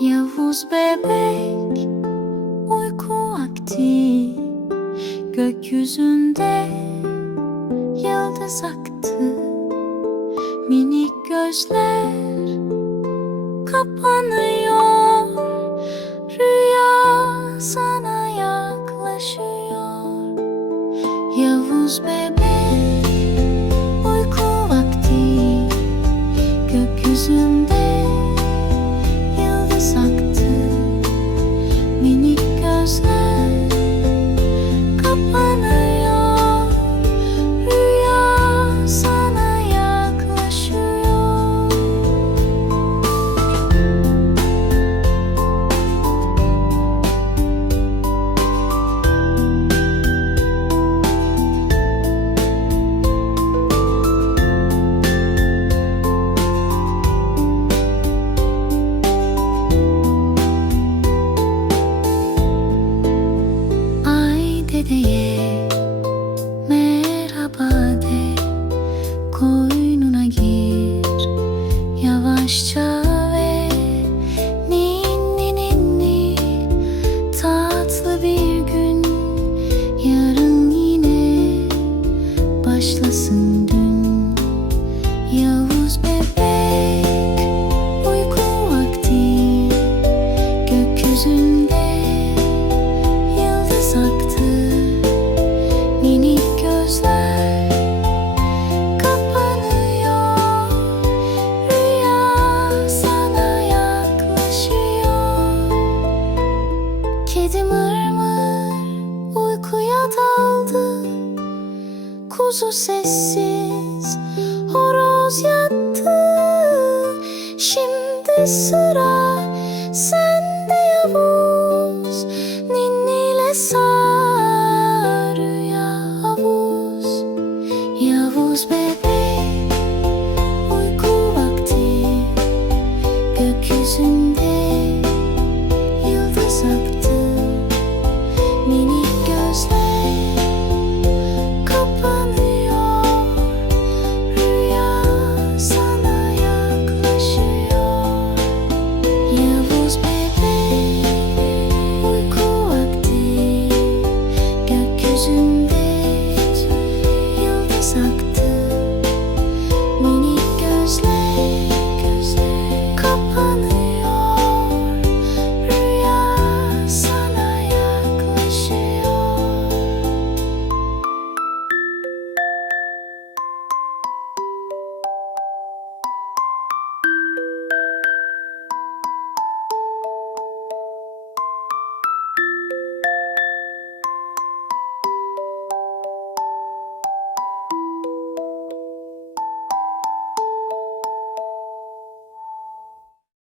Yavuz bebek uyku vakti. Gökyüzünde yıldız aktı. Minik gözler kapanıyor. Rüya sana yaklaşıyor. Yavuz bebek Dedeye merhaba de. Koynuna gir yavaşça ve Ninni ninni tatlı bir gün Yarın yine başlasın dün. Yavuz bebek uyku Gökyüzünde kaldı. Kuzu sessiz horoz yattı. Şimdi sıra sende yavuz. Ninniyle sağ